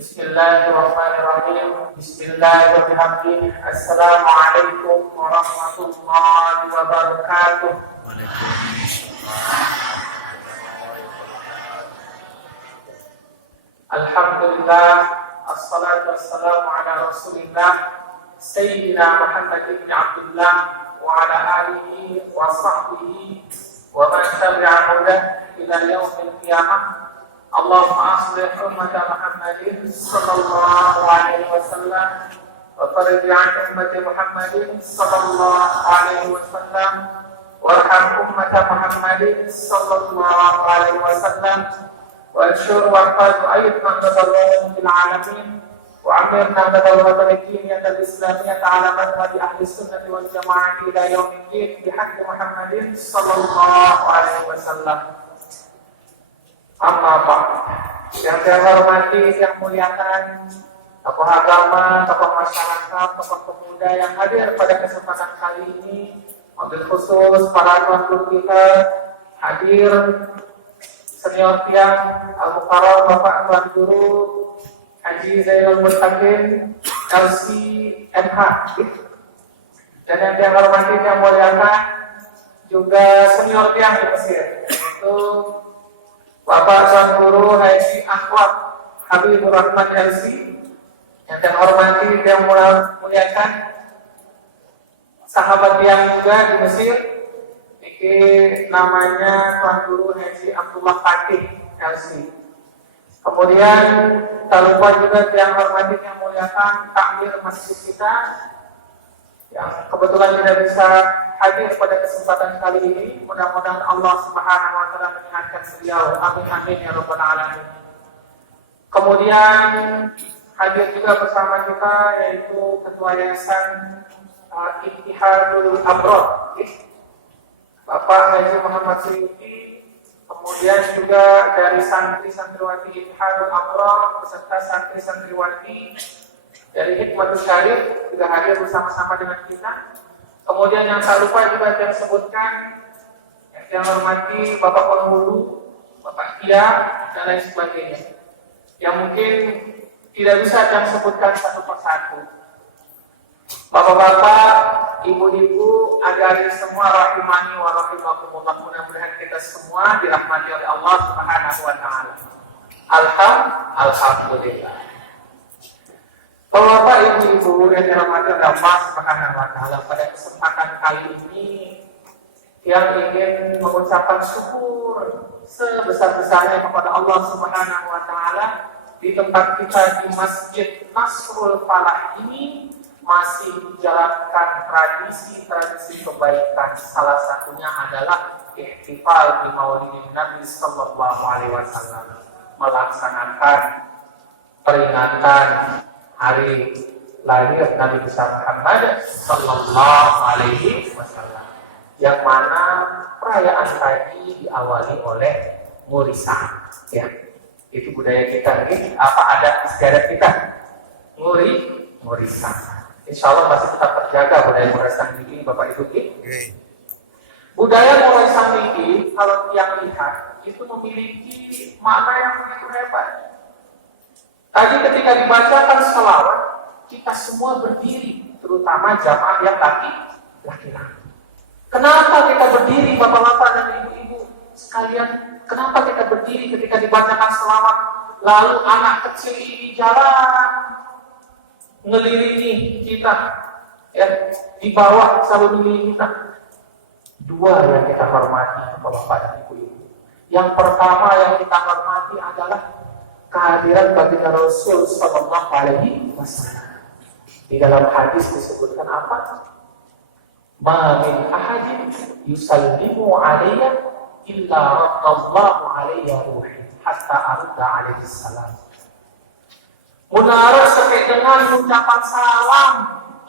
Bismillahirrahmanirrahim. Bismillahirrahmanirrahim. Assalamualaikum warahmatullahi wabarakatuh. Alhamdulillah, assalatu wassalamu ala rasulillah Sayyidina Muhammad ibn Abdullah wa ala alihi wa sahbihi wa man tabi'a hudah ila yaumil qiyamah. Allahumma aslih ummata Muhammadin sallallahu alaihi wasallam wa farij 'an ummati Muhammadin sallallahu alaihi wasallam warham ummata Muhammadin sallallahu alaihi wasallam wa anshur wa qad ayyadna tadawwur fil alamin wa amirna tadawwur al-diniyah al-islamiyyah ala madhhab ahli sunnah wal jamaah ila yaumiddin bi haqqi Muhammadin sallallahu alaihi wasallam. Amma Pak, yang saya hormati, yang muliakan tokoh agama, tokoh masyarakat, tokoh pemuda yang hadir pada kesempatan kali ini, mobil khusus para tuan guru kita hadir, senior tiang Al-Mukarram Bapak Tuan Guru Haji Zainul Mustaqim LC.MH, dan yang saya hormati, yang muliakan juga senior tiang di Mesir, yaitu Bapak Tuan Guru Haji Ahwat Habibur Rahman LC, yang saya hormati dan muliakan sahabat yang juga di Mesir, ini namanya Tuan Guru Haji Abdullah Fatih LC. Kemudian tak lupa juga yang hormati yang muliakan takmir masjid kita yang kebetulan tidak bisa hadir pada kesempatan kali ini. Mudah-mudahan Allah Subhanahu wa taala menyehatkan beliau. Amin amin ya rabbal alamin. Kemudian hadir juga bersama kita yaitu Ketua Yayasan Ittihadul Abrad, Bapak Haji Muhammad Suyuti. Kemudian juga dari santri-santriwati Ittihadul Abrad beserta santri-santriwati dari Hikmatul Syarif juga hadir bersama-sama dengan kita. Kemudian yang tak lupa juga yang sebutkan, yang hormati Bapak Penghulu, Bapak Kia, dan lain sebagainya, yang mungkin tidak bisa yang sebutkan satu persatu. Bapak-bapak, ibu-ibu, adik-adik semua, rahimani wa rahimakumullah, mudah-mudahan kita semua dirahmati oleh Allah Subhanahu wa taala. Alhamdulillah. Bapak, ibu-ibu yang dirahmati oleh Allah Subhanahu wa taala, pada kesempatan kali ini yang ingin mengucapkan syukur sebesar-besarnya kepada Allah Subhanahu wa taala di tempat kita di Masjid Nasrul Falah ini masih menjalankan tradisi kebaikan. Salah satunya adalah ihtifal di Maulidin Nabi sallallahu alaihi wasallam, melaksanakan peringatan hari lahir Nabi besar Muhammad sallallahu alaihi wasallam, yang mana perayaan tadi diawali oleh murisan. Ya, itu budaya kita. Ini apa ada istiadat kita? Murisan. Insya Allah masih tetap terjaga budaya murisan ini, Bapak Ibu. Budaya murisan ini kalau yang lihat itu memiliki makna yang begitu hebat. Tadi ketika dibacakan selawat, kita semua berdiri, terutama jamaah yang laki-laki. Kenapa kita berdiri, bapak-bapak dan ibu-ibu sekalian? Kenapa kita berdiri ketika dibacakan selawat? Lalu anak kecil ini jalan ngelilingi kita, ya, di bawah selalu ngelilingi kita. Dua yang kita hormati Bapak dan Ibu-ibu. Yang pertama yang kita hormati adalah kehadiran baginda Rasul Sallallahu Alaihi Wasallam. Di dalam hadis disebutkan apa? Ma min ahadin yusallimu alayya illa radallahu alayya ruhi hatta arudda alaihi salam. Munaras sampai dengan ucapan salam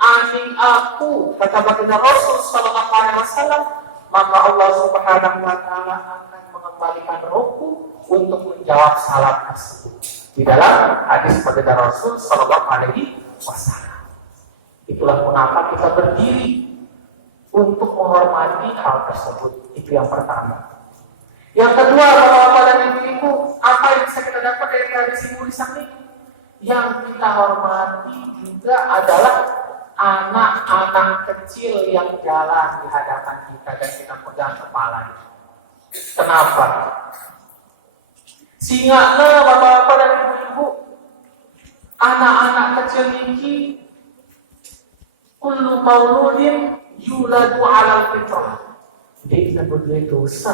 aning aku, kata baginda Rasul Sallallahu Alaihi Wasallam, maka Allah Subhanahu Wa Taala akan mengembalikan rohku untuk menjawab salam tersebut. Di dalam hadis baginda Rasul Sallallahu Alaihi Wasallam. Itulah mengapa kita berdiri untuk menghormati hal tersebut. Itu yang pertama. Yang kedua, Bapak-bapak dan Ibu-ibu, apa yang bisa kita dapat dari tradisi mulisan ini? Yang kita hormati juga adalah anak-anak kecil yang jalan di hadapan kita dan kita pegang kepalanya. Kenapa? Sehingga Bapak-bapak dan Ibu-ibu, anak-anak kecil ini kullu mauludin yuladu alal fitrah. Dia tidak berbuat dosa.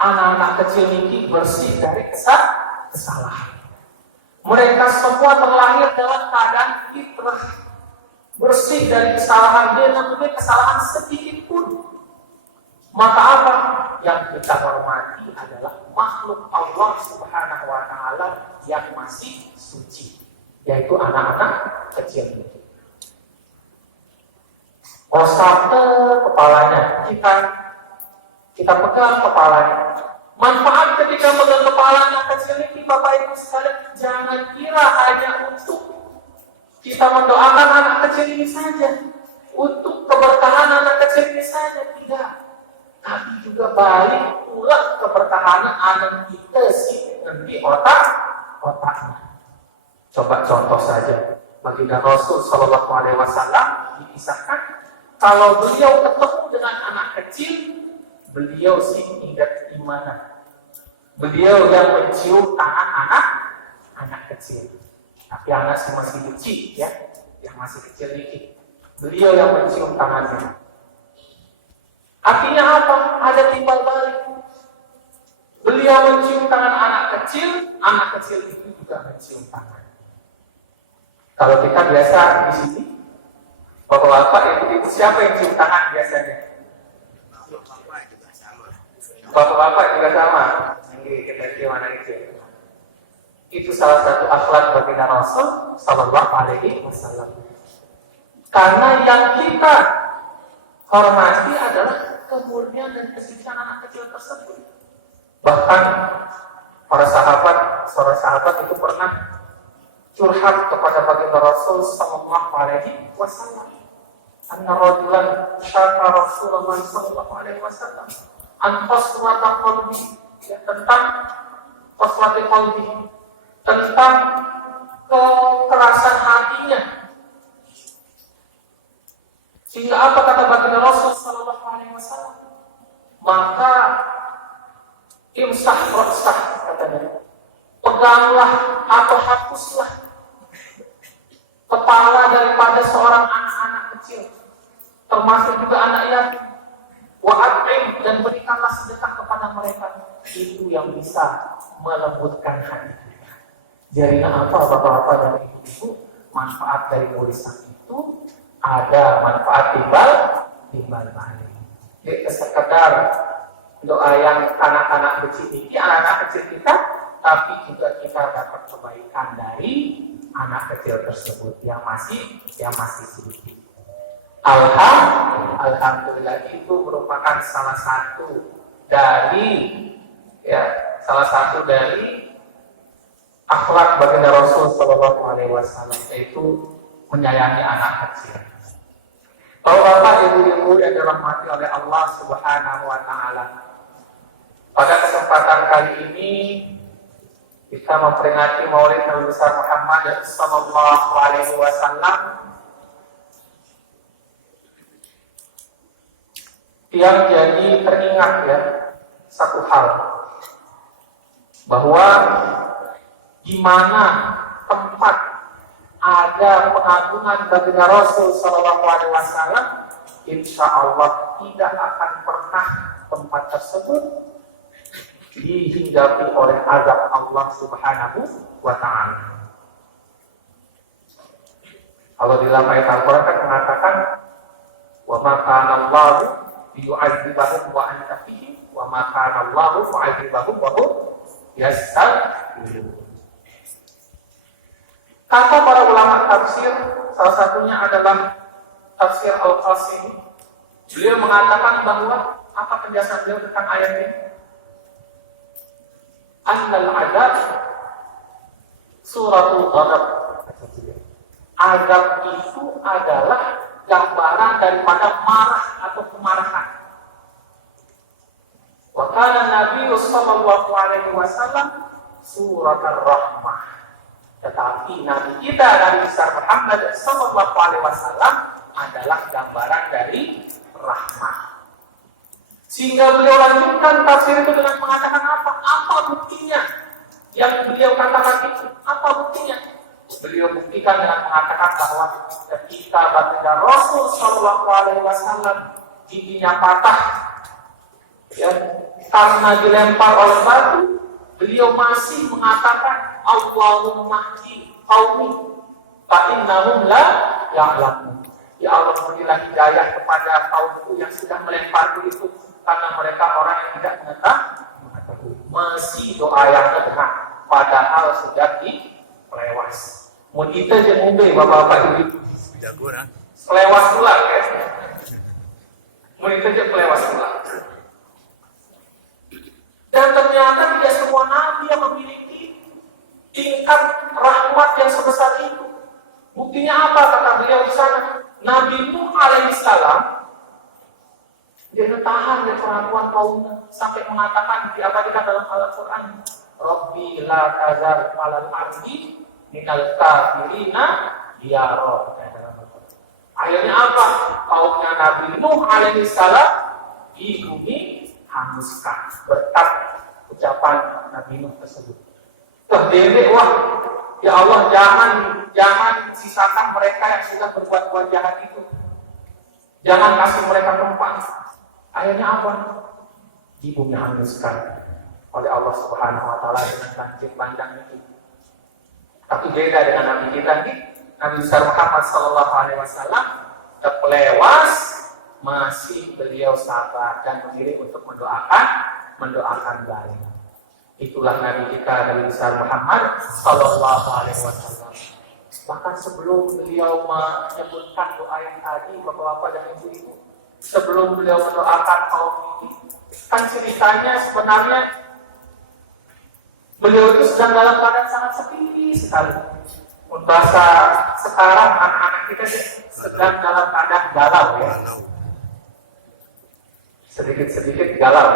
Anak-anak kecil ini bersih dari kesalahan. Mereka semua terlahir dalam keadaan fitrah, bersih dari kesalahan. Dia mempunyai kesalahan sedikit pun. Maka apa? Yang kita hormati adalah makhluk Allah Subhanahu Wa Taala yang masih suci, yaitu anak-anak kecil itu. Osate kepalanya, kita pegang kepalanya. Manfaat ketika pegang kepalanya kecil ini, Bapak Ibu sekalian, jangan kira hanya untuk kita mendoakan anak kecil ini saja, untuk keberkahan anak kecil ini saja, tidak. Tapi juga balik pula keberkahan anak kita sih di otaknya. Coba contoh saja, baginda Rasul Sallallahu Alaihi Wasallam dikisahkan, kalau beliau ketemu dengan anak kecil, beliau sih ingat di mana? Beliau yang mencium tangan anak kecil. Tapi anak masih kecil, ya, yang masih kecil ini. Beliau yang mencium tangannya. Artinya apa? Ada timbal balik. Beliau mencium tangan anak kecil itu juga mencium tangan. Kalau kita biasa di sini, Bapak-bapak, Ibu-ibu, siapa yang cium tangan biasanya? Bapak-bapak juga sama. Ini kita cium anak kecil. Itu salah satu akhlak baginda Rasul Sallallahu Alaihi Wasallam. Karena yang kita hormati adalah kemurnian dan kesucian anak kecil tersebut. Bahkan para sahabat itu pernah curhat kepada baginda Rasul Sallallahu Alaihi Wasallam. Anna rajulan syaka Rasulullah Sallallahu Alaihi Wasallam an qaswata qalbi, tentang qaswata qalbi, tentang kekerasan hatinya. Sehingga apa kata baginda Rasul Sallallahu Alaihi Wasallam? Maka imsah ra'sah, katanya, peganglah atau hapuslah kepala daripada seorang anak-anak kecil, termasuk juga anak yatim. Wa'at'im, dan berikanlah sedekah kepada mereka. Itu yang bisa melembutkan hati kita. Jadinya apa, Bapak-bapak dan Ibu-ibu? Manfaat dari tulisan itu ada manfaat timbal balik. Jadi sekedar doa yang anak-anak kecil ini, anak-anak kecil kita, tapi juga kita dapat kebaikan dari anak kecil tersebut yang masih sedikit. Alhamdulillah, itu merupakan salah satu dari akhlak baginda Rasul Sallallahu Alaihi Wasallam, yaitu menyayangi anak kecil. Bapak, Ibu-ibu yang dirahmati oleh Allah Subhanahu Wa Taala, pada kesempatan kali ini kita memperingati Maulid Nabi besar Muhammad Sallallahu Alaihi Wasallam, yang jadi teringat, ya, satu hal, bahwa di mana tempat ada pengagungan baginda Rasul Shallallahu Alaihi Wasallam, insya Allah tidak akan pernah tempat tersebut dihinggapi oleh azab Allah Subhanahu wa Ta'ala. Kalau di dalam ayat Al-Quran kan mengatakan, wa ma kana Allahu liyu'adzibahum wa anta fihim wa ma kana Allahu mu'adzibahum wa hum yastaghfirun. Kata para ulama tafsir, salah satunya adalah tafsir Al-Qasimi. Beliau mengatakan bahwa apa penjelasan beliau tentang ayat ini? Annal azab suratul ghadab. Azab itu adalah gambaran daripada marah atau kemarahan. Wa kana Nabi sallallahu alaihi wasallam suratul rahmah. Tetapi Nabi kita Nabi besar Muhammad sallallahu alaihi wasallam adalah gambaran dari rahmah. Sehingga beliau lanjutkan tafsir itu dengan mengatakan apa? Apa buktinya? Yang beliau katakan itu, apa buktinya? Beliau buktikan dengan mengatakan bahwa ketika baginda Rasul Shallallahu Alaihi Wasallam giginya patah, ya, karena dilempar oleh batu, beliau masih mengatakan Allahumma hdi qaumi fa innahum la ya'lamun. Ya Allah, berilah hidayah kepada kaumku yang sudah melemparku itu, karena mereka orang yang tidak mengetahui. Masih doa yang ngedhah, padahal sudah dilewas. Mun kita je ngombe bapak-bapak ibu. Jago nah. Selewas pula ya. Mun kita je selewas pula. Dan ternyata tidak semua nabi yang memiliki tingkat rahmat yang sebesar itu. Buktinya apa kata beliau di sana? Nabi Nuh alaihissalam dia tahan dari perlakuan kaumnya sampai mengatakan diabadikan dalam Al-Quran, Rabbi la tazar alal ardi minal kafirina diyara. Akhirnya apa? Kaumnya Nabi Nuh alaihissalam di bumi hanguskan berkat ucapan Nabi Nuh tersebut. Wah, ya Allah, jangan sisakan mereka yang sudah berbuat jahat itu. Jangan kasih mereka tempat. Akhirnya apa? Di bumi hanguskan oleh Allah Subhanahu wa Ta'ala dengan banjir bandang itu. Tapi beda dengan Nabi kita nih, Nabi besar Muhammad Sallallahu Alaihi Wasallam terlewas, masih beliau sabar dan memilih untuk mendoakan baik. Itulah Nabi kita, Nabi besar Muhammad Sallallahu Alaihi Wasallam. Bahkan sebelum beliau menyebutkan doa yang tadi, bapak-bapak dan ibu-ibu, sebelum beliau mendoakan kaum ini, kan ceritanya sebenarnya beliau itu sedang dalam keadaan sangat sepi sekali. Bahasa sekarang anak-anak kita sedang dalam keadaan galau ya. Sedikit-sedikit galau.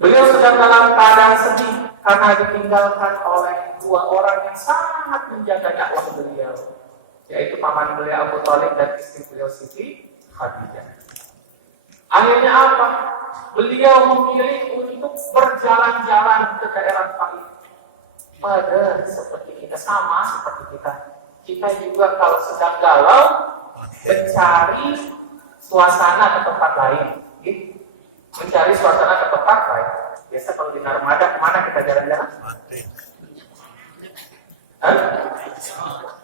Beliau sedang dalam keadaan sedih karena ditinggalkan oleh dua orang yang sangat menjaga dakwah beliau, yaitu paman beliau Abu Thalib dan istri beliau Siti Khadijah. Akhirnya apa? Beliau memilih untuk berjalan-jalan ke daerah Taif. Pada seperti kita, sama seperti kita. Kita juga kalau sedang galau mencari suasana ke tempat lain, gitu. Mencari suasana ke tempat lain. Biasa kalau di Narmada kemana kita jalan-jalan?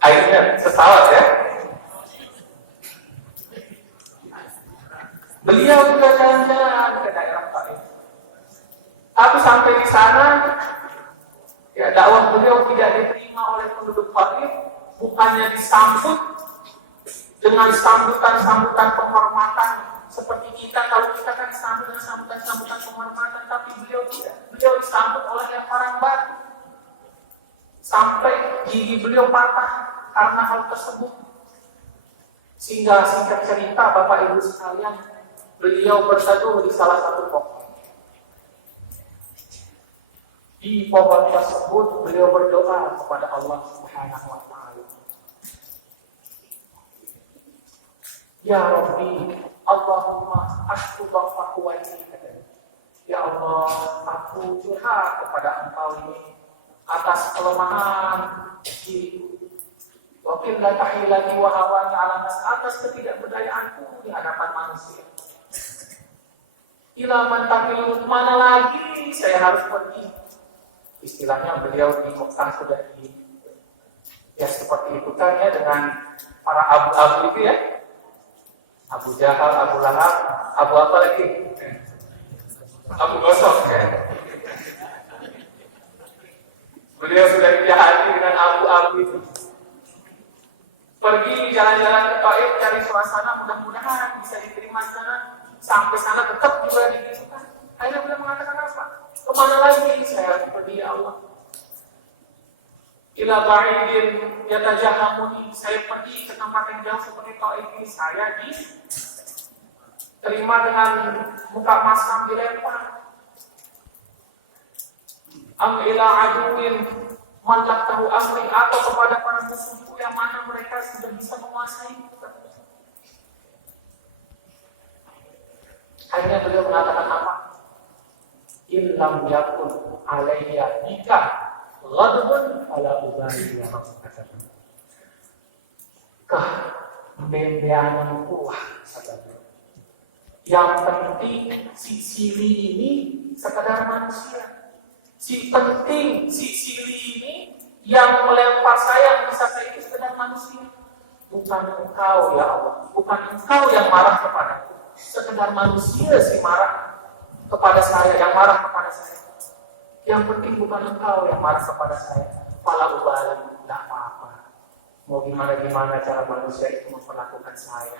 Akhirnya pesawat ya. Beliau juga jalan-jalan ke daerah Taif. Tapi sampai di sana, ya dakwah beliau tidak diterima oleh penduduk Taif, bukannya disambut dengan sambutan-sambutan penghormatan seperti kita. Kalau kita kan disambut dengan sambutan-sambutan penghormatan, tapi beliau tidak. Beliau disambut oleh lemparan batu. Sampai gigi beliau patah karena hal tersebut. Sehingga singkat cerita Bapak Ibu sekalian, beliau berteduh di salah satu pohon. Di pohon tersebut beliau berdoa kepada Allah Subhanahu wa Ta'ala. Ya Rabbi, Allahumma ashku dhafahu wa ini. Ya Allah, aku curhat kepada Engkau ini atas kelemahan diriku. Wakil la tahilati wa hawani ala nas, atas ketidakberdayaanku di hadapan manusia. Ila man takilut, mana lagi saya harus pergi. Istilahnya beliau di Mekah sudah ya seperti itu kan ya, dengan para abu-abu itu ya. Abu Jahal, Abu Lahab, Abu apa lagi? Abu Gosok ya. Beliau sudah dijahati dengan abu-abu itu. Pergi jalan-jalan ke Taif cari suasana, mudah-mudahan bisa diterima di sana. Sampai sana tetap juga digitukan. Akhirnya beliau mengatakan apa? Kemana lagi saya pergi ya Allah? Ila ba'idin yatajahamuni, saya pergi ke tempat yang jauh seperti Taif ini, saya diterima dengan muka masam dilempar. Am ila aduwin man tahu amri, atau kepada para musuhku yang mana mereka sudah bisa menguasai. Akhirnya beliau mengatakan apa? Illam yakun alayya ika ghadbun ala ubali ya Rasulullah. Kah membeanku kata beliau. Yang penting si Sili ini sekadar manusia. Si penting si Sili ini yang melempar saya, bisa saya itu sekedar manusia. Bukan engkau ya Allah, bukan engkau yang marah kepadaku. Sekedar manusia si marah kepada saya, yang marah kepada saya. Yang penting bukan engkau yang marah kepada saya. Fala ubali, tidak apa-apa. Mau gimana cara manusia itu memperlakukan saya.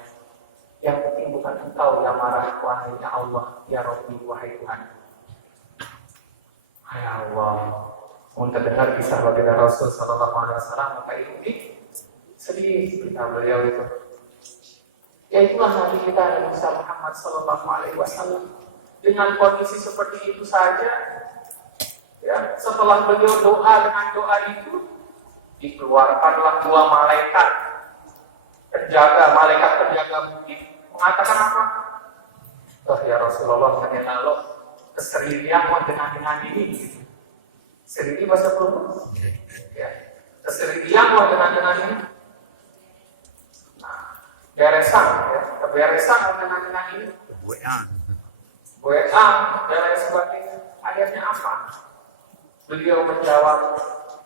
Yang penting bukan engkau yang marah, wahai ya Allah, ya Rabbi, wahai Tuhan. Ya Allah, untuk dengar kisah baginda Rasul Sallallahu Alaihi Wasallam, maka ini sedih kita beliau itu. Ya itulah Nabi kita Nabi Muhammad Sallallahu Alaihi Wasallam. Dengan kondisi seperti itu saja, ya setelah beliau doa dengan doa itu, dikeluarkanlah dua malaikat penjaga bukit, mengatakan apa? Oh ya Rasulullah, mengenal keserilian dengan ini. Serili bahasa Purba. Ya. Keserilian dengan ini. Nah, beresan ya. Keberesan dengan ini. Goyang dan lain sebagainya. Akhirnya apa? Beliau menjawab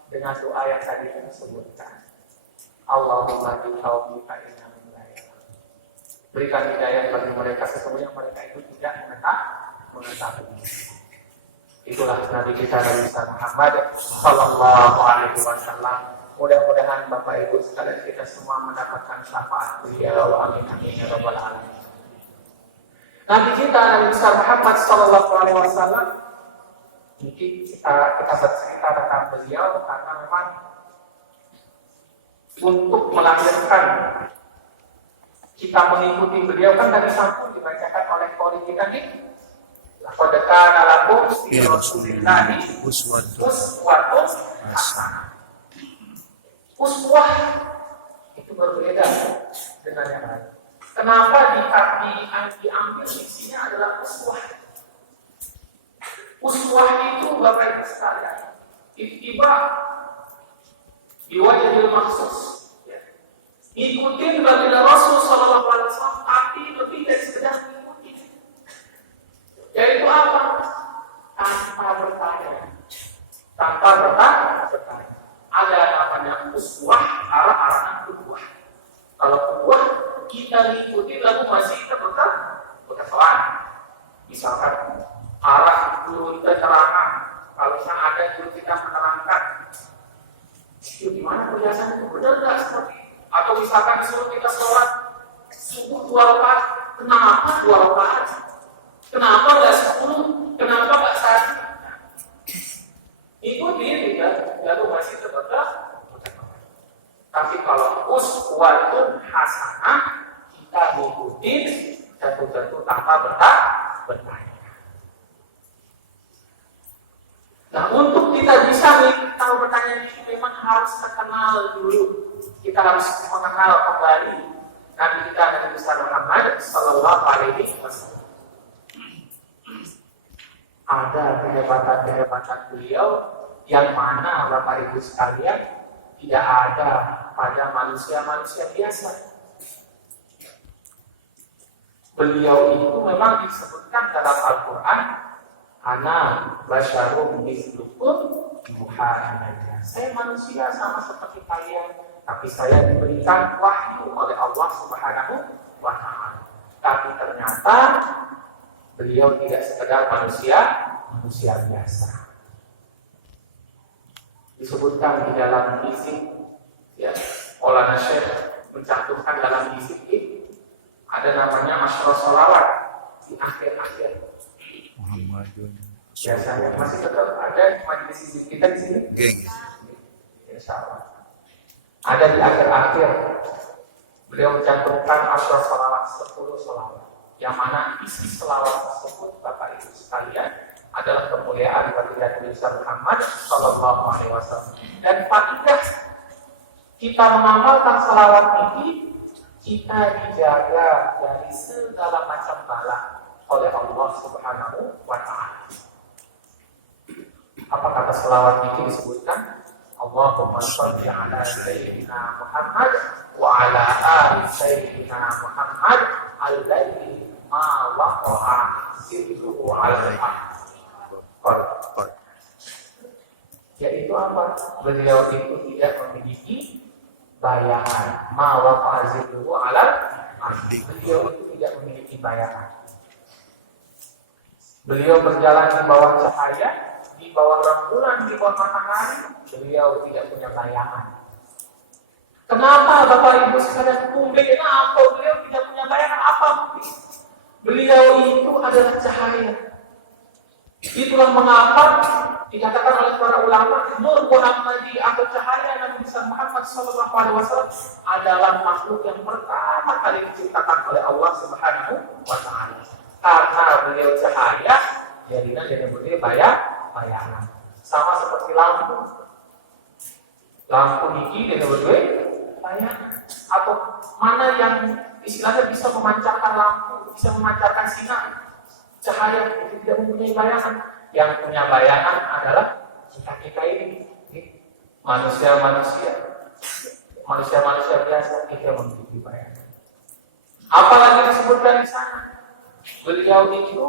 dengan doa yang tadi kita sebutkan. Allahumma biqaumi fa inna min hidayah. Berikan hidayah bagi mereka, sesungguhnya mereka itu tidak mengetahui. Itulah Nabi kita Nabi Muhammad Sallallahu Alaihi Wasallam. Mudah-mudahan Bapak Ibu sekalian kita semua mendapatkan syafaat beliau. Amin amin ya rabbal alamin. Nabi kita Nabi Muhammad Sallallahu Alaihi Wasallam. Mungkin kita bercerita tentang beliau karena memang untuk melahirkan kita mengikuti beliau kan tadi sampun dibacakan oleh qori kita nih. Laqad kana lakum fi Rasulillahi uswatun hasanah. Uswah itu berbeda dengan yang lain. Kenapa diambil isinya adalah uswah? Uswah itu Bapak Ibu sekalian, ittiba biwajhil maksus. Ikutin baginda Rasul Sallallahu Alaihi Wasallam, tapi lebih dari sekedar mengikuti. Yaitu apa? Tanpa bertanya. Ada namanya uswah, arah-arahan kedua. Kalau kedua kita ikuti lalu masih berkesan. Misalkan arah guru kita terangkan, kalau ada guru kita menerangkan, itu gimana penjelasan itu benar nggak seperti? Atau misalkan disuruh kita sholat subuh 2 rakaat, kenapa 2 rakaat? Kenapa nggak 10? Kenapa nggak 1? Ikuti tidak, lalu masih terbatas. Tapi kalau uswatun hasanah, kita mengikuti jatuh-jatuh tanpa bertanya. Nah, untuk kita bisa kalau bertanya itu memang harus terkenal dulu. Kita harus mengenal kembali Nabi kita Nabi besar Muhammad Sallallahu Alaihi Wasallam. Ada kehebatan beliau yang mana Bapak Ibu sekalian tidak ada pada manusia-manusia biasa. Beliau itu memang disebutkan dalam Al-Quran, ana basyarum mislukum muhammadiyah. Saya manusia sama seperti kalian, tapi saya diberikan wahyu oleh Allah Subhanahu wa Ta'ala. Tapi ternyata beliau tidak sekedar manusia biasa. Disebutkan di dalam isi, ya, Maulana Syekh mencantumkan dalam isi ini ada namanya Asyra Sholawat di akhir-akhir. Muhammadun. Biasanya masih tetap ada di majelis kita di sini. Insya Allah. Ada di akhir-akhir. Beliau mencantumkan Asyra Sholawat 10 sholawat. Yang mana isi sholawat tersebut Bapak Ibu sekalian adalah kemuliaan baginda Nabi Muhammad Sallallahu Alaihi Wasallam. Dan faidah kita mengamalkan sholawat ini, kita dijaga dari segala macam bala oleh Allah Subhanahu wa Ta'ala. Apa kata sholawat ini disebutkan? Allahumma sholli ala Sayyidina Muhammad wa ala ali Sayyidina Muhammad alladzi ma waqa'a sirruhu al-haq. Yaitu apa? Beliau itu tidak memiliki bayangan. Ma waqa'a sirruhu al-haq. Beliau itu tidak memiliki bayangan. Beliau berjalan di bawah cahaya, di bawah rembulan, di bawah matahari. Beliau tidak punya bayangan. Kenapa Bapak Ibu sekalian kumpul? Kenapa beliau tidak punya bayangan? Apa bukti? Beliau itu adalah cahaya. Itulah mengapa dikatakan oleh para ulama, Nur Muhammadi atau cahaya Nabi Muhammad Sallallahu Alaihi Wasallam adalah makhluk yang pertama kali diciptakan oleh Allah Subhanahu wa Ta'ala. Karena beliau cahaya, jadinya jadi beliau bayangan. Sama seperti lampu. Lampu ini jadi beliau bayangan. Atau mana yang istilahnya bisa memancarkan lampu, bisa memancarkan sinar, cahaya, itu tidak mempunyai bayangan. Yang punya bayangan adalah kita ini, manusia biasa, kita memiliki bayangan. Apalagi disebutkan di sana, beliau itu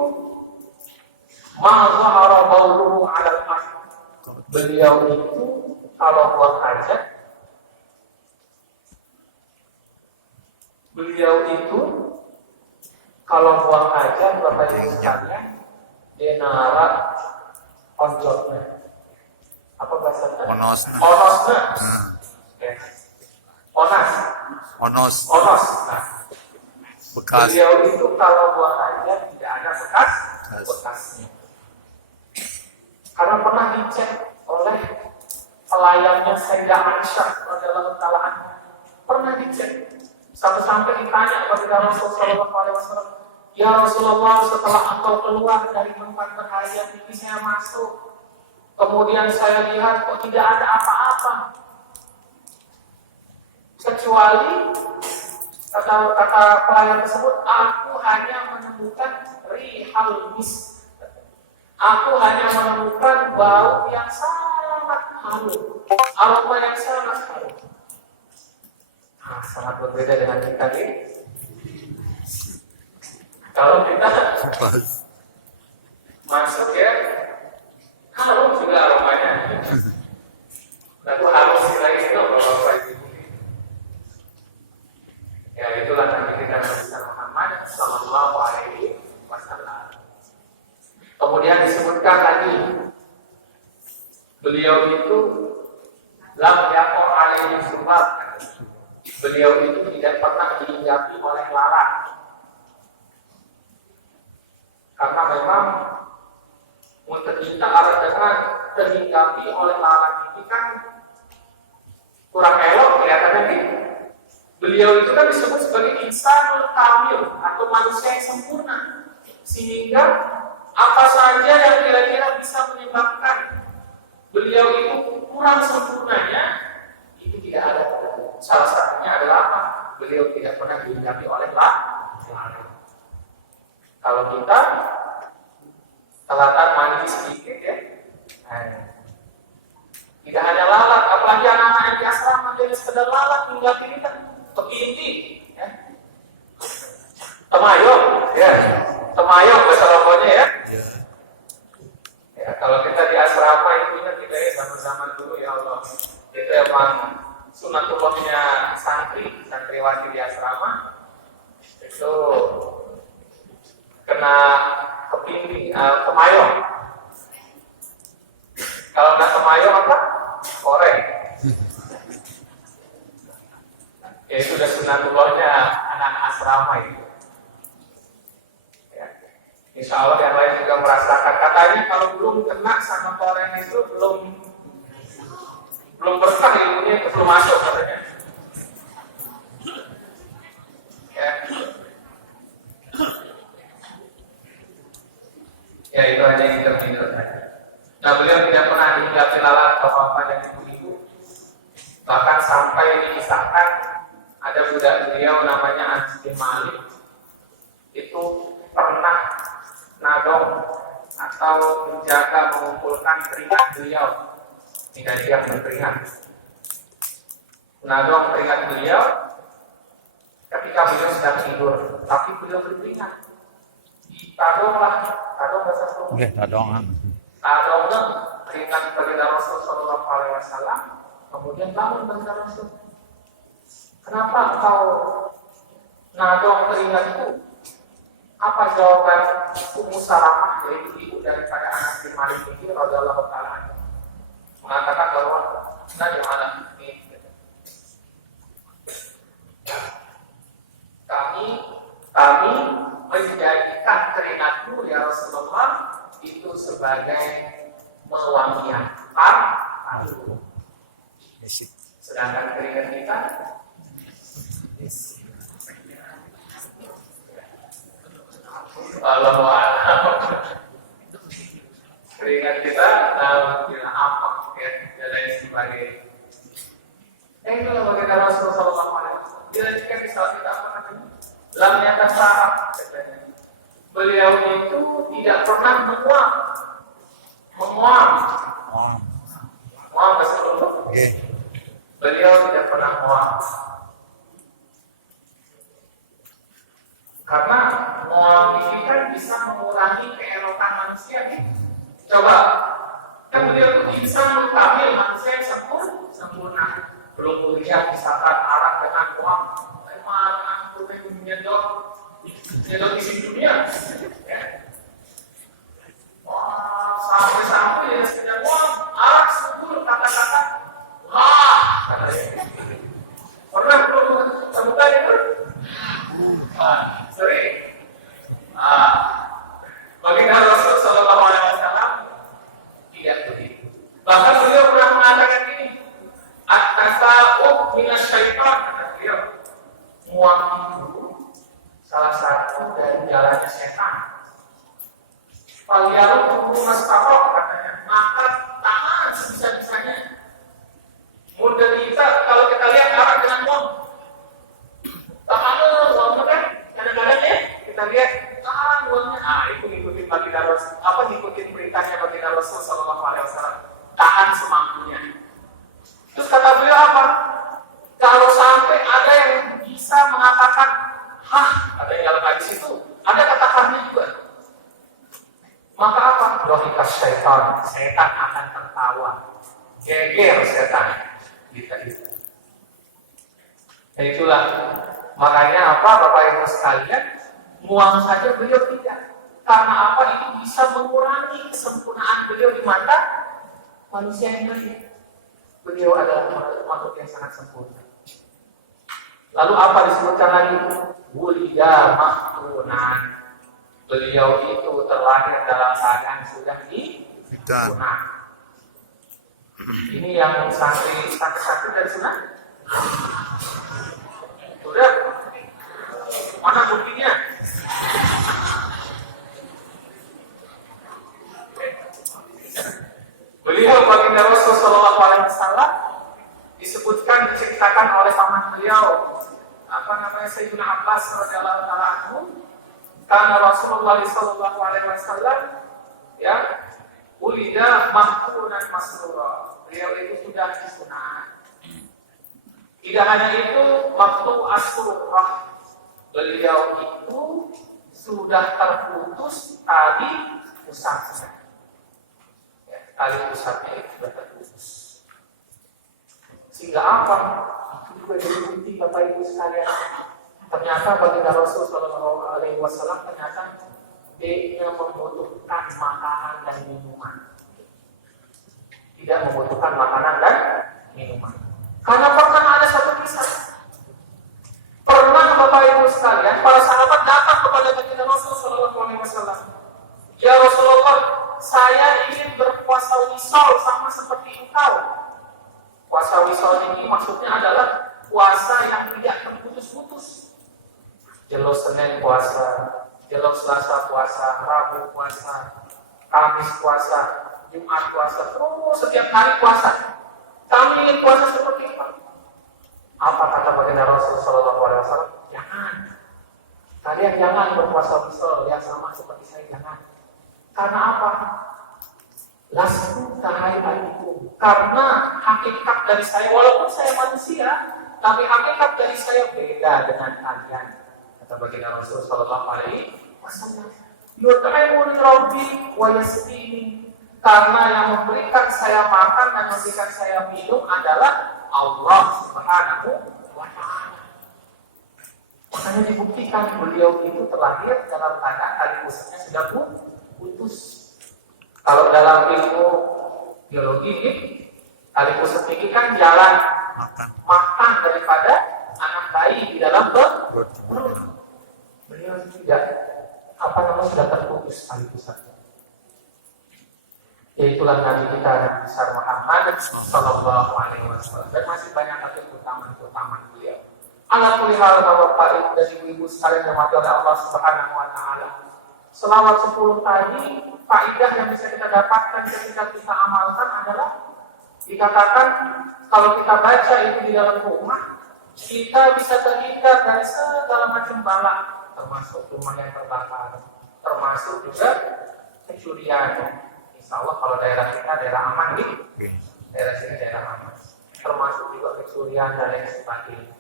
mazhara bauluhu 'alal ardh. Beliau itu kalau buang hajat, Bapak Ibu sekalian, dia narak onjotnya. Apa bahasanya? Onosnya. Onos. Nah, bekas. Beliau itu kalau buang hajat tidak ada bekasnya. Karena pernah dicek oleh pelayannya Sayyidah Aisyah radhiyallahu ta'ala anha. Pernah dicek. Sampai ditanya kepada Rasulullah SAW, ya Rasulullah, setelah engkau keluar dari tempat berhajat ini saya masuk, kemudian saya lihat kok tidak ada apa-apa, kecuali kata pelayan tersebut, aku hanya menemukan rihal misk. Aku hanya menemukan bau yang sangat harum, aroma yang sangat harum. Sangat berbeda dengan kita ini. Kalau kita masuk ya, harum juga aromanya. Lalu harum sih lagi itu bapak ibu. Ya itulah Nabi kita Muhammad Sallallahu Alaihi Wasallam. Kemudian disebutkan lagi, beliau itu lam yaqo alaihi subab. Beliau itu tidak pernah dihinggapi oleh lalat. Karena memang untuk kita ada dengan terhinggapi oleh lalat ini kan kurang elok kelihatannya nih. Beliau itu kan disebut sebagai insanul kamil atau manusia yang sempurna. Sehingga apa saja yang kira-kira bisa menyebabkan beliau itu kurang sempurnanya itu tidak ada. Salah satunya adalah apa? Beliau tidak pernah dihinggapi oleh lalat. Kalau kita telatan mandi sedikit ya, tidak hanya lalat, apalagi anak-anak yang biasa sekedar lalat hingga pilihan, kepinti, ya. Temayong, ya. Temayong bahasa Lomboknya ya. Ya. Ya, kalau kita di asrama itu ingat kita ya zaman dulu ya Allah. Itu emang sunatullahnya santriwati di asrama itu kena kepinti, temayong. Kalau nggak temayong apa? Korek. Ya itu udah sunatullahnya anak-anak asrama itu. Ya. Insya Allah yang lain juga merasakan. Katanya kalau belum kena sama koreng itu belum berkah ilmunya itu belum masuk katanya. Ya. Ya itu hanya intermediate saja. Nah beliau tidak pernah dihinggapi lalat atau apa dan ibu-ibu. Bahkan sampai dikisahkan ada budak beliau namanya Anas bin Malik itu pernah nadong atau menjaga mengumpulkan keringat beliau. Tidak dia berkeringat. Nadong keringat beliau ketika beliau sedang tidur, tapi beliau berkeringat. Tadonglah, tadong bahasa Sunda. Oke, tadong. Tadongnya keringat baginda Rasul Sallallahu Alaihi Wasallam. Kemudian bangun baginda Rasul. Kenapa kau nadong keringatku? Apa jawaban Ummu Salamah, yaitu ibu daripada Anas bin Malik ini radhiyallahu taala mengatakan bahwa nanya anak ini kami menjadikan keringatmu ya Rasulullah itu sebagai pewangian parfum. Sedangkan keringat kita Allahu a'lam. Keringat kita tidak apa ya dan lain sebagainya. Itu bagaimana Rasulullah SAW. Bila jika misalnya kita apa namanya, lamnya tasarap, beliau itu tidak pernah menguap bahasa Sunda. Beliau tidak pernah menguap. Karena menguap ini kan bisa mengurangi keelokan manusia. Coba, kan beliau itu insan kamil, manusia yang sempurna. Belum melihat misalkan arah dengan uang, memang perlu menyedot isi dunia. Ya. Wah, sampai ya sekedar uang, arah sempurna kata-kata, wah, katanya. Pernah belum temukan itu? Sering. Baginda Rasul Sallallahu Alaihi Wasallam tidak begitu. Bahkan beliau pernah mengatakan ini, at-tasa'ub minasyaitan, kata beliau. Muak itu salah satu dari jalannya setan. Faliyalu mustaqab, katanya. Maka tahan sebisa-bisanya. Mudah kita kalau kita lihat arah dengan uang, tahan uangnya kan kadang-kadang ya kita lihat tahan uangnya. Itu ngikutin baginda Rasul, ngikutin perintahnya baginda Rasul Sallallahu Alaihi Wasallam. Tahan semampunya. Terus kata beliau apa? Kalau sampai ada yang bisa mengatakan, ada yang dalam hadis itu, ada kata-katanya juga. Maka apa? Dohikas syaitan, setan akan tertawa, geger setan. Kita itu. Dan itulah makanya apa, Bapak Ibu sekalian, muang saja beliau tidak. Karena apa? Itu bisa mengurangi kesempurnaan beliau di mata manusia yang lain. Beliau adalah makhluk yang sangat sempurna. Lalu apa disebutkan lagi? Wulida mahtunan. Beliau itu terlahir dalam keadaan sudah disunah. Ini yang santri dari sunah. Sudah. Mana buktinya? Beliau baginda Rasul Sallallahu Alaihi Wasallam disebutkan, diceritakan oleh paman beliau, Sayyidina Abbas radhiyallahu taala anhu, karena Rasulullah Sallallahu Alaihi Wasallam ya ulida mahtunan masrura. Beliau itu sudah disunat. Tidak hanya itu, waktu asurah beliau itu sudah terputus tali pusatnya. Ya, tali pusatnya itu sudah terputus. Sehingga apa? Itu juga jadi bukti Bapak Ibu sekalian. Ternyata baginda Rasul Shallallahu Alaihi Wasallam ternyata dia membutuhkan makanan dan minuman. Tidak membutuhkan makanan dan minuman. Karena pernah ada satu kisah. Pernah Bapak Ibu sekalian, para sahabat datang kepada baginda Rasul Shallallahu Alaihi Wasallam. Ya Rasulullah, saya ingin berpuasa wisol sama seperti engkau. Puasa wisol ini maksudnya adalah puasa yang tidak terputus-putus. Jelok Senin puasa, jelok Selasa puasa, Rabu puasa, Kamis puasa, Jumat puasa, terus setiap hari puasa. Kami ingin puasa seperti itu. Apa kata baginda Rasul Shallallahu Alaihi Wasallam? Jangan. Kalian jangan berpuasa wisol yang sama seperti saya, jangan. Karena apa? Lastu kahayatikum. Karena hakikat dari saya, walaupun saya manusia, tapi hakikat dari saya beda dengan kalian. Kata baginda Rasul Shallallahu Alaihi Wasallam. Yut'imun Rabbi wa yasqini. Karena yang memberikan saya makan dan memberikan saya minum adalah Allah Subhanahu wa Ta'ala. Makanya dibuktikan beliau itu terlahir dalam keadaan tali pusatnya sudah putus. Kalau dalam ilmu biologi, tali pusat ini kan jalan makan daripada anak bayi di dalam perut. Beliau tidak sudah terputus tali pusatnya. Yaitulah Nabi kita Nabi besar Muhammad Sallallahu Alaihi Wasallam, dan masih banyak lagi keutamaan beliau. Ala kulli hal Bapak Ibu dan Ibu sekalian yang dirahmati oleh Allah Subhanahu Wa Taala. Selawat 10 tadi, faedah yang bisa kita dapatkan ketika kita amalkan adalah dikatakan kalau kita baca itu di dalam rumah, kita bisa terhindar dari segala macam bala, termasuk rumah yang terbakar, termasuk juga kecurian. Insya Allah kalau daerah kita daerah aman nih, daerah sini daerah aman, termasuk juga kecurian dan lain sebagainya.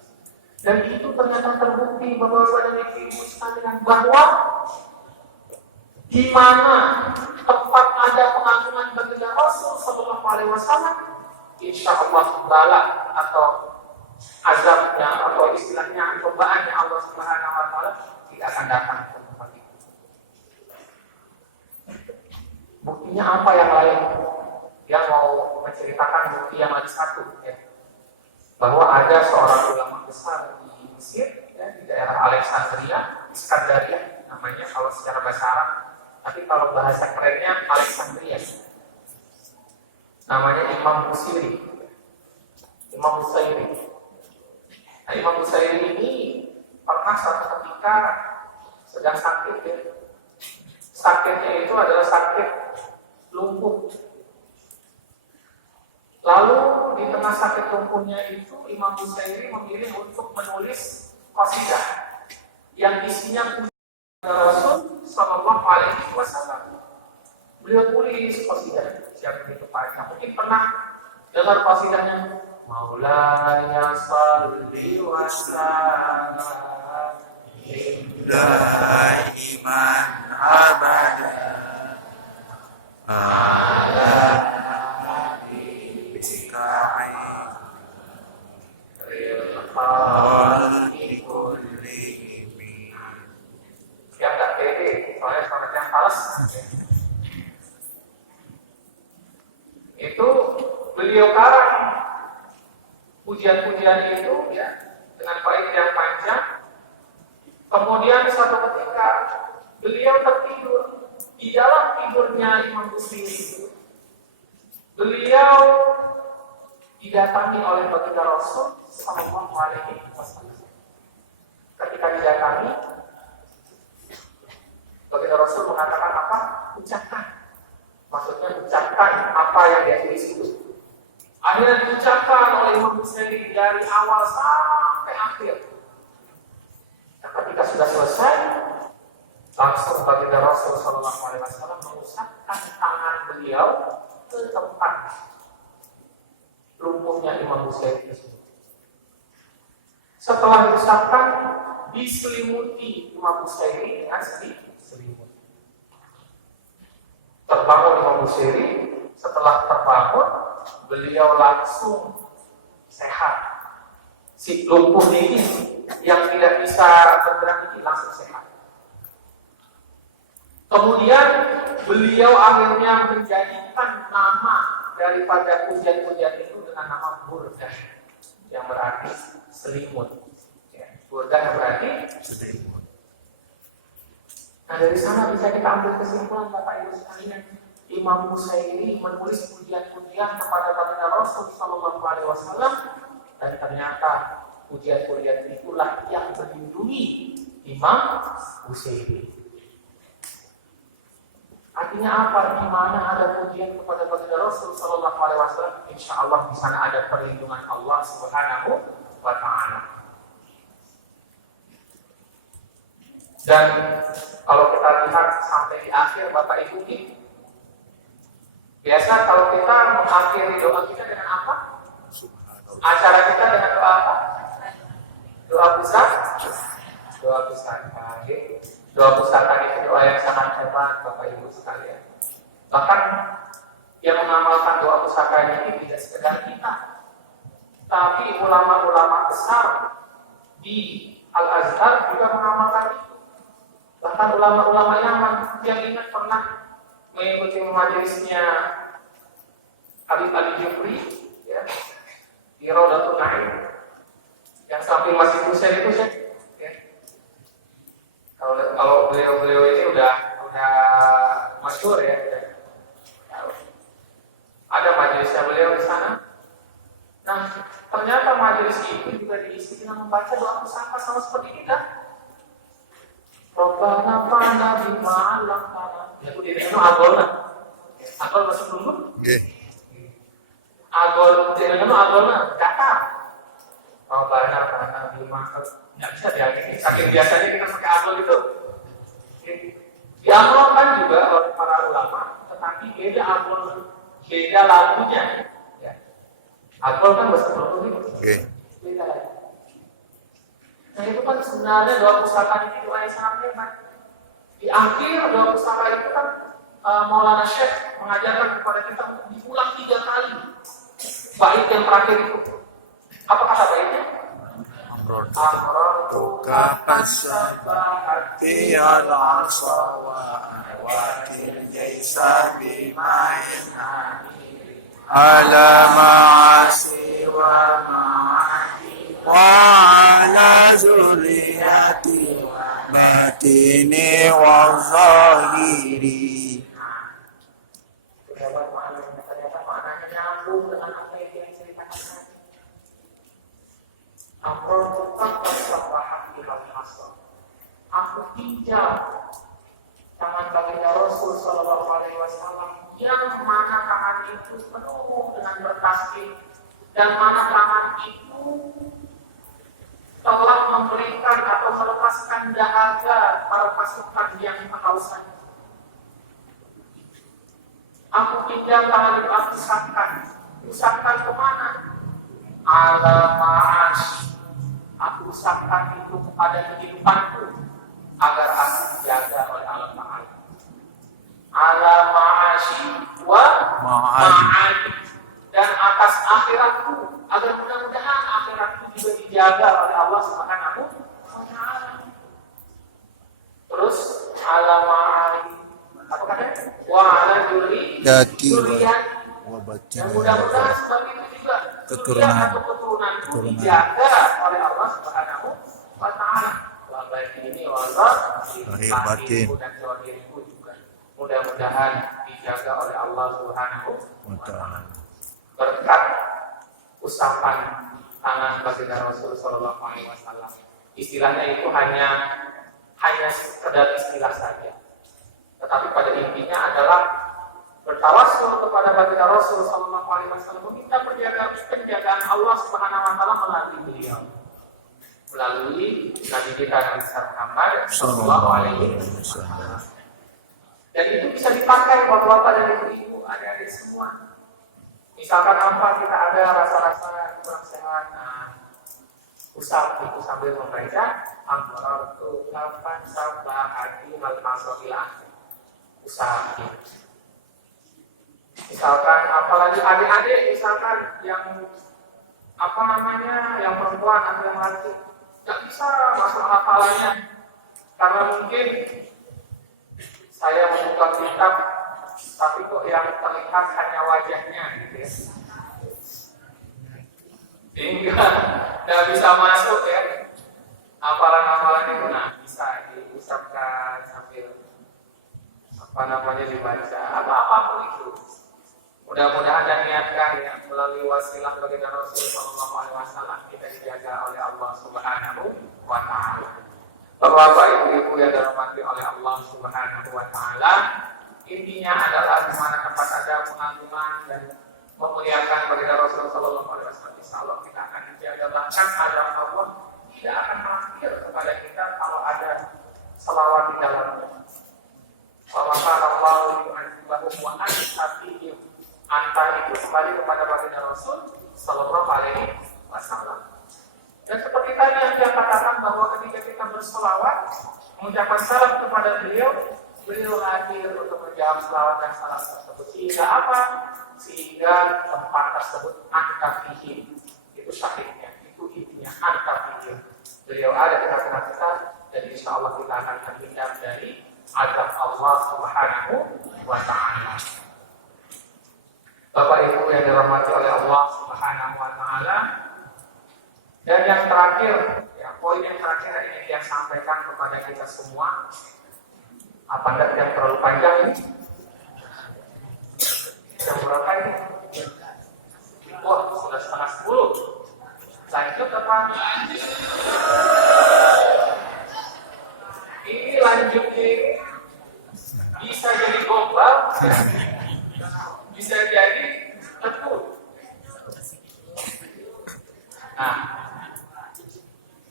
Dan itu ternyata terbukti bahwa Ibu sekalian bahwa di mana tempat ada pengagungan baginda Rasul Sallallahu Alaihi Wasallam, insya Allah bala atau azabnya atau istilahnya cobaannya Allah Subhanahu Wa Taala tidak akan datang ke tempat itu. Buktinya apa yang lain? Yang mau menceritakan bukti yang lagi satu, ya. Bahwa ada seorang ulama besar di Mesir, ya, di daerah Alexandria, Iskandaria, namanya kalau secara bahasa Arab, tapi kalau bahasa kerennya Alexandria. Namanya Imam Busairi. Imam Busairi. Nah, Imam Busairi ini pernah suatu ketika sedang sakit, ya. Sakitnya itu adalah sakit lumpuh. Lalu di tengah sakit lumpuhnya itu Imam Busairi memilih untuk menulis qasidah yang isinya pujian Rasul Sallallahu Alaihi Wasallam. Beliau tulis qasidah siapa begitu panjang. Mungkin pernah dengar qasidahnya Maulaya Salli wa Sallam Daiman abada ala habibika khalqi kullihim. Yang tak pede, soalnya yang falas. Itu beliau karang pujian-pujian itu, ya, dengan bait yang panjang. Kemudian suatu ketika beliau tertidur. Di dalam tidurnya Imam Busairi itu, beliau didatangi oleh baginda Rasul Sallallahu Alaihi Wasallam. Ketika didatangi, baginda Rasul mengatakan apa? Ucapkan. Maksudnya ucapkan apa yang dia tulis itu. Akhirnya diucapkan oleh Imam Busairi dari awal sampai akhir. Ketika sudah selesai, langsung baginda Rasul Sallallahu Alaihi Wasallam mengusapkan tangan beliau ke tempat lumpuhnya Imam Busairi tersebut. Setelah diusapkan, diselimuti Imam Busayri dengan selimut. Terbangun Imam Busayri, setelah terbangun, beliau langsung sehat. Si lumpuh ini yang tidak bisa bergerak ini langsung sehat. Kemudian beliau akhirnya menjadikan nama daripada pujian-pujian itu dengan nama Burdah, yang berarti selimut. Ya, Burdah yang berarti selimut. Nah, dari sana bisa kita ambil kesimpulan Bapak Ibu sekalian, Imam Busayri menulis pujian-pujian kepada baginda Rasul Sallallahu Alaihi Wasallam, dan ternyata pujian-pujian itulah yang melindungi Imam Busayri. Artinya apa? Di mana ada pujian kepada baginda Rasul Sallallahu Alaihi Wasallam, insya Allah di sana ada perlindungan Allah Subhanahu wa Ta'ala. Dan kalau kita lihat sampai di akhir Bapak Ibu ini, biasa kalau kita mengakhiri doa kita dengan apa? Acara kita dengan doa apa? Doa pusaka. Doa pusaka. Doa pusaka itu doa yang sangat hebat Bapak Ibu sekalian. Bahkan yang mengamalkan doa pusaka ini tidak sekedar kita, tapi ulama-ulama besar di Al-Azhar juga mengamalkan itu. Bahkan ulama-ulama Yaman yang ingat pernah mengikuti majelisnya Habib Ali Jufri, ya, di Raudatul Naim, yang samping Masjid Husain itu, ya. Kalau beliau ini udah masyhur ya, udah. Ada majelisnya beliau di sana. Nah, ternyata majelis itu juga diisi dengan membaca doa pusaka sama seperti kita. Rabbana fa'na bima 'allamtana. Ya udah itu agolna. Agol masuk dulu. Nggih. Agol jenenge agolna kata. Rabbana fa'na bima. Enggak bisa diartikan. Saking biasanya kita pakai agol itu. Diamalkan juga oleh para ulama, tetapi beda agol, beda lagunya. Ya. Agol kan bahasa Portugis. Nggih. Beda lagi. Nah itu kan sebenarnya doa pusaka ini doa yang sangat hebat. Di akhir doa pusaka itu kan Maulana Syekh mengajarkan kepada kita untuk diulang 3 kali bait yang terakhir itu. Apa kata baitnya? Amrotuka pasabahati al-asawa wakil jaisa bimain ala ma'asi wa ma'adi wa ala zuriyati batini wa zahiri. Aku pinjam tangan baginda Rasul Sallallahu Alaihi Wasallam yang mana tangan itu penuh dengan bertasbih dan mana tangan itu telah memberikan atau melepaskan dahaga para pasukan yang kehausan. Aku pinjam tangan itu, aku usapkan kemana? Ala ma'ash. Aku usapkan itu kepada kehidupanku agar aku dijaga oleh Allah Ta'ala. Ala ma'ashi wa ma'adi. Dan atas akhiratku, agar mudah-mudahan akhiratku juga dijaga oleh Allah Subhanahu wa Ta'ala. Terus ala ma'adi. Apa katanya? Wa ala Yati dan wa batin mudah-mudahan seperti itu juga keturunanku dijaga oleh Allah Subhanahu wa Ta'ala. Wa batini wa lahir batin dan zahirku juga mudah-mudahan dijaga oleh Allah Subhanahu wa ta'ala. Berkat usapan tangan baginda Rasul Sallallahu Alaihi Wasallam. Istilahnya itu hanya sekedar istilah saja. Tetapi pada intinya adalah bertawassul kepada baginda Rasul Sallallahu Alaihi Wasallam, meminta penjagaan Allah Subhanahu Wa Taala melalui beliau, melalui Nabi kita Nabi Muhammad Sallallahu Alaihi Wasallam. Dan itu bisa dipakai bapak-bapak dan ibu-ibu, adik-adik semua. Misalkan apa kita ada rasa-rasa kurang sehat, usap itu sambil membaca Amratu lapan sabah hadi al-masobilah. Usap gitu. Misalkan apalagi adik-adik misalkan yang yang perempuan atau yang laki nggak bisa masuk hafalannya karena mungkin saya membuka kitab tapi kok yang terlihat hanya wajahnya gitu ya, sehingga nggak bisa masuk ya hafalan-hafalan itu. Nah, bisa diucapkan sambil dibaca apapun itu. Mudah-mudahan dan niatkan ya melalui wasilah baginda Rasul Sallallahu Alaihi Wasallam kita dijaga oleh Allah Subhanahu Wa Taala. Bapak ibu-ibu yang dirahmati oleh Allah Subhanahu Wa Taala, intinya adalah di mana tempat ada pengagungan dan memuliakan baginda Rasul Sallallahu Alaihi Wasallam. Insya Allah kita akan dijaga, bahkan azab Allah tidak akan mengakhir kepada kita kalau ada selawat di dalamnya. Wa qala Allahu yu'adzibahum wa anta fihim. Anta itu kembali kepada baginda Rasul Sallallahu Alaihi Wasallam. Dan seperti tadi yang saya katakan bahwa ketika kita berselawat mengucapkan salam kepada beliau hadir untuk menjawab selawat dan salam tersebut. Sehingga apa? Sehingga tempat tersebut anta fihim. Itu sahihnya, itu intinya anta fihim. Beliau ada di tengah-tengah kita dan insya Allah kita akan terhindar dari azab Allah Subhanahu Wa Taala. Bapak Ibu yang dirahmati oleh Allah Subhanahu Wa Taala, dan yang terakhir, ya poin yang terakhir ini yang sampaikan kepada kita semua. Apa enggak yang terlalu panjang ini? Yang berapa ini? Wah, sudah 9:30. Lanjut apa? Ini lanjut ini bisa jadi gombal, bisa jadi tekun. Nah,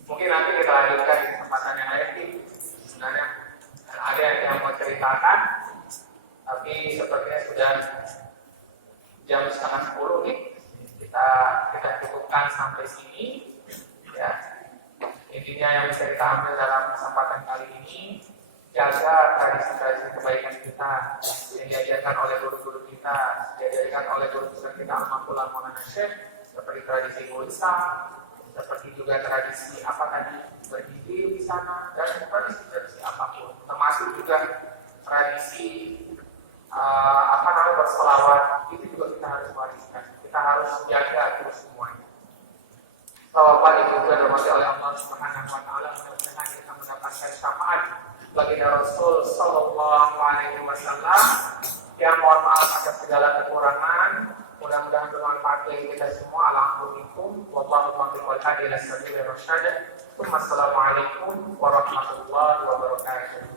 mungkin nanti kita lanjutkan di kesempatan yang lain. Sebenarnya ada yang mau ceritakan, tapi sepertinya sudah jam 9:30 nih. Kita cukupkan sampai sini. Ya, intinya yang bisa kita ambil dalam kesempatan kali ini, jaga tradisi-tradisi kebaikan kita yang diajarkan oleh guru-guru kita, diajarkan oleh guru besar kita Al-Maqullah Maulana Syekh, seperti tradisi Waisak, seperti juga tradisi berdiri di sana, dan tradisi apapun, termasuk juga tradisi berselawat, itu juga kita harus wariskan, kita harus jaga terus semuanya. Bapak Ibu juga dirahmati oleh Allah Subhanahu Wa Taala, mudah-mudahan kita mendapatkan syafaat baginda Rasul Sallallahu Alaihi Wasallam. Yang mohon maaf atas segala kekurangan, mudah-mudahan bermanfaat bagi kita semua. Alhamdulillah, wallahu muwaffiq wal hadi ila sabilir rasyad. Wassalamualaikum warahmatullahi wabarakatuh.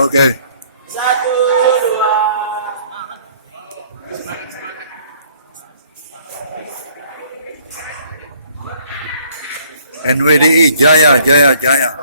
Oke. 1, 2. NWDI Jaya Jaya Jaya.